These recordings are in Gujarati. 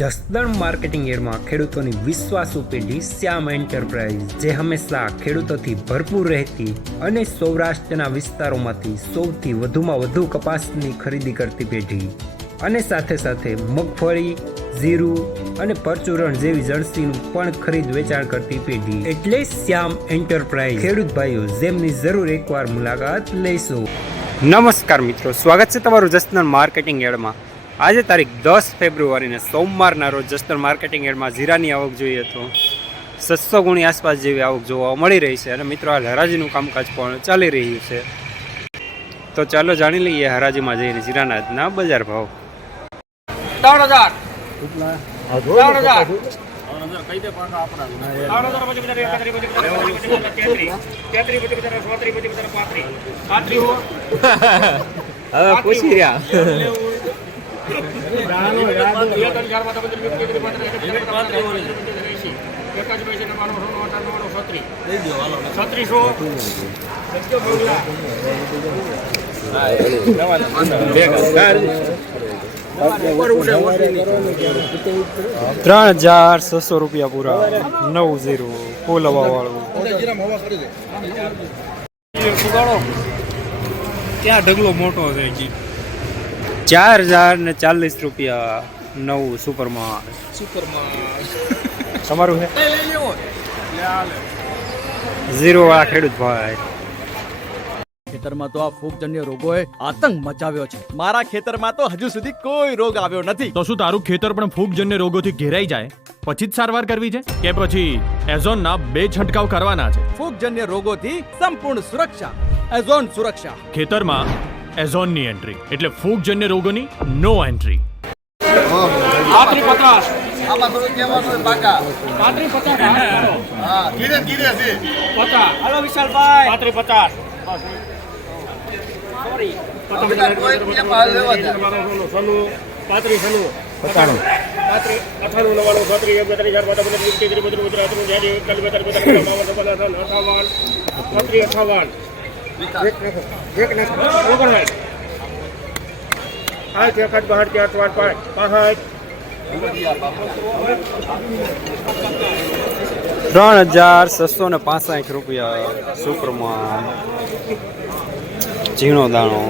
જસદણ માર્કેટિંગ યાર્ડમાં ખેડૂતોની વિશ્વાસુ પેઢી શ્યામ એન્ટરપ્રાઇઝ, જે હંમેશા ખેડૂતોથી ભરપૂર રહેતી અને સૌરાષ્ટ્રના વિસ્તારોમાંથી સૌથી વધુમાં વધુ કપાસની ખરીદી કરતી પેઢી અને સાથે સાથે મગફળી, જીરું અને પરચુરણ જેવી જણસીનું પણ ખરીદ વેચાણ કરતી પેઢી એટલે શ્યામ એન્ટરપ્રાઇઝ. ખેડૂત ભાઈઓ, જેમની જરૂર એકવાર મુલાકાત લઈશું. નમસ્કાર મિત્રો, સ્વાગત છે તમારું જસદણ માર્કેટિંગ યાર્ડમાં. આજે તારીખ 10 ફેબ્રુઆરીને સોમવારના રોજ જસદણ માર્કેટિંગ યાર્ડમાં જીરાની આવક જોઈએ તો 700 ગુણી આસપાસ જેવી આવક જોવા મળી રહી છે અને મિત્રો હાલ હરાજીનું કામકાજ પણ ચાલી રહ્યું છે. તો ચાલો જાણી લઈએ હરાજીમાં જઈને જીરાના આજના બજાર ભાવ. 3000 હવે પૂછી રહ્યા ₹3,600 પૂરા 90 ફૂલ હવા વાળું. ક્યાં ઢગલો મોટો છે? ₹4,040 નવું સુપરમાં. તમારું છે 0 વાળા ખેડૂત ભાઈ. ખેતરમાં તો આ ફૂગજન્ય રોગોએ આતંક મચાવ્યો છે. મારા ખેતરમાં તો હજુ સુધી કોઈ રોગ આવ્યો નથી. તો શું તારું ખેતર પણ ફૂગજન્ય રોગોથી ઘેરાઈ જાય પછી જ સારવાર કરવી છે કે પછી એઝોનના 2 છંટકાવ કરવાના છે? ફૂગજન્ય રોગોથી સંપૂર્ણ સુરક્ષા. એઝોન સુરક્ષા. ખેતરમાં એઝોનની એન્ટ્રી એટલે ફૂગજન્ય રોગોની નો એન્ટ્રી. ₹3,665 સુપરમાં ઝીણો દાણો.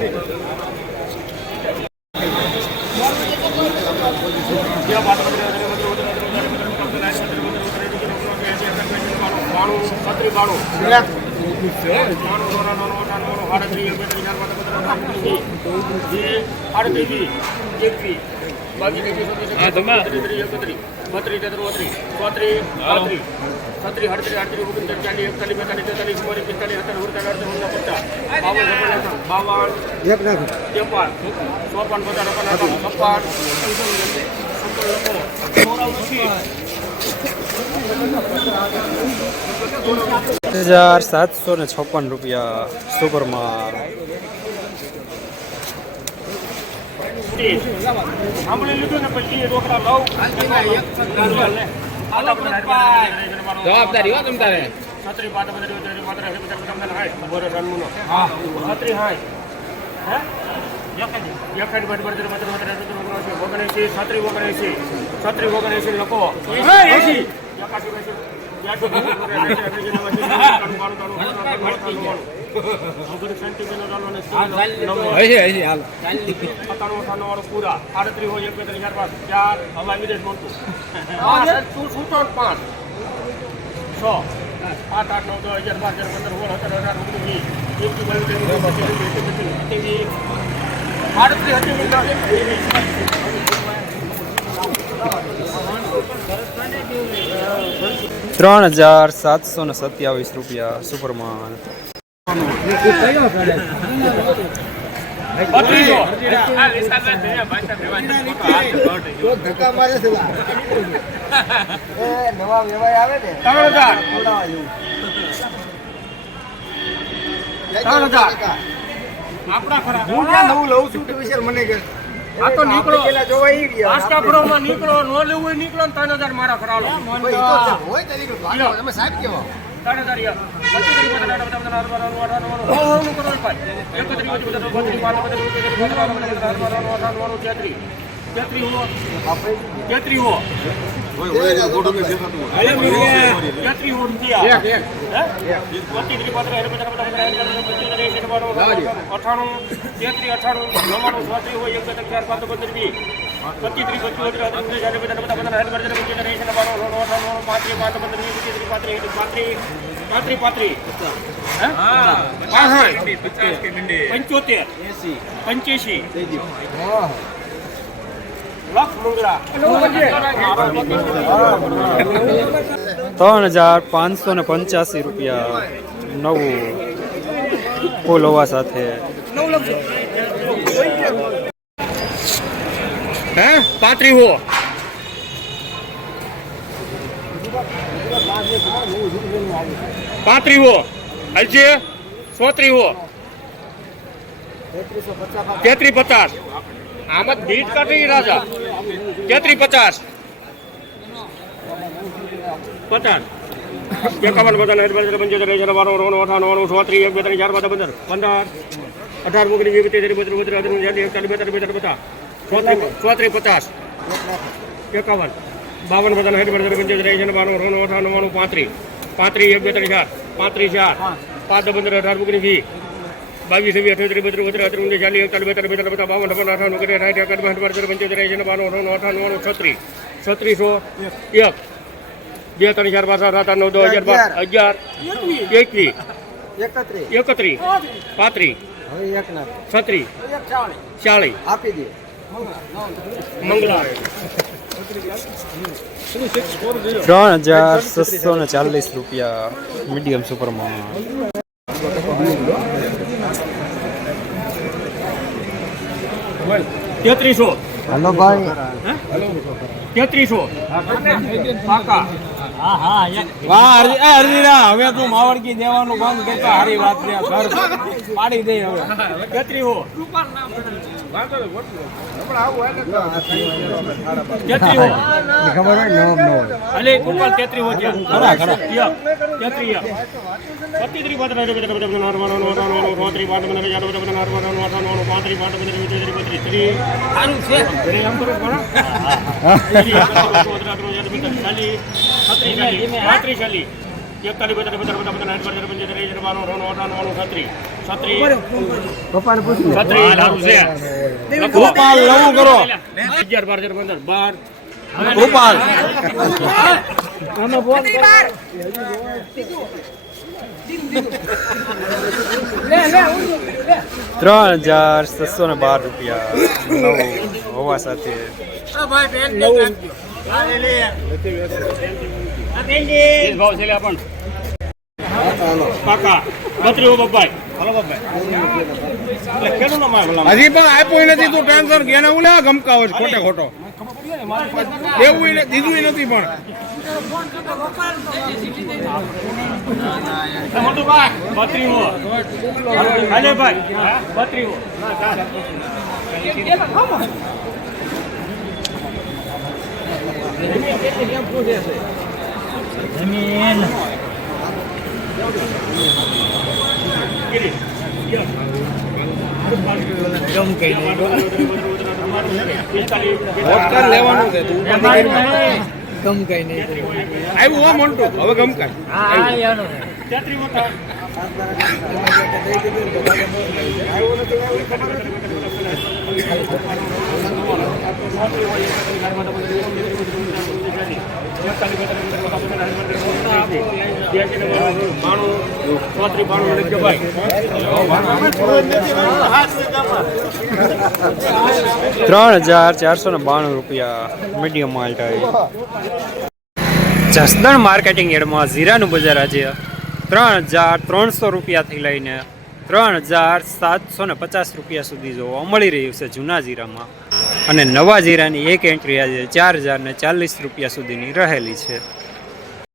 ₹1,756 સુપરમાં. જવાબદારી હો તમ તારે. પૂરા 38 હોય 41,000 હવા વિદેશ મળતું 6 8 8 9 10 11 12 ₹3,727 સુપરમાં. નવું લઉં છું તો વિચાર મને કે આ તો નીકળો આસ્કા ફરોમાં નીકળો નો લેવું હોય નીકળો ને 3,000 મારા ફરાલો હોય તો નીકળો. તમે સાહેબ કેવા 3,000 ₹3,000 33 હો 33 હો 33 હો રૂપિયા હે 32 35 98 33 98 99 34 હોય 1 4 5 15 20 ₹3,585 નવું ફૂલ હોવા સાથે. હે 35 હો 35 હો હલજે 34 હો 33 50 આમાં દીઠ કાઢી રાજા 33 50 50 51 બધા 75 75 12 98 33 1 2 3 4 5 15 18 19 20 23 32 33 34 50 51 52 બધા 75 75 92 98 35 35 1 2 3 4 35 4 5 15 18 19 20 22 28 આપી દે મંગળા ₹3,640 મીડિયમ સુપરમાં. તેત્રીસો હલો ભાઈ 3300 પાકા વાહ હરજીરા હવે તું માવડકી દેવાનું બંધ કરતા હારી વાત છે ઘર પાડી દે હવે 33 હો 33 હો ખબર હોય નો નો અલે કુપાલ 33 હો જ્યાં ખરા 33 33 બાદ રહે બધા બધા નોર્મલ આનું છે ઘરે આમ કરો પણ પપ્પાને પૂછ લે ગોપાલ નવું કરો 11 12 15 ગોપાલ ₹3,612 નવું હોવા સાથે. ભાવ છે પણ કાકા 32 હો બબ્બાઈ હલો બબ્બાઈ કેનું નામ આવે હજી પણ આપ્યું નથી તું ટેન્શન કે એને ઉલા ગમકાવો છે ખોટે ખોટો દેવું દીધું નથી પણ મોટું ભાઈ 32 હો હાલે ભાઈ 32 હો જમીન ગમ કઈ લેવાનું છે તું ગમ કઈ નહીં આવ્યું હો મોન્ટુ હવે ગમકાર ₹3,492 મીડિયમ માલ ટાઈ. જસદણ માર્કેટિંગ યાર્ડમાં જીરાનું બજાર આજે ₹3,300 થી લઈને ₹3,750 સુધી જોવા મળી રહ્યું છે જૂના જીરામાં. અને નવા જીરાની એક એન્ટ્રી આજે ₹4,040 સુધીની રહેલી છે.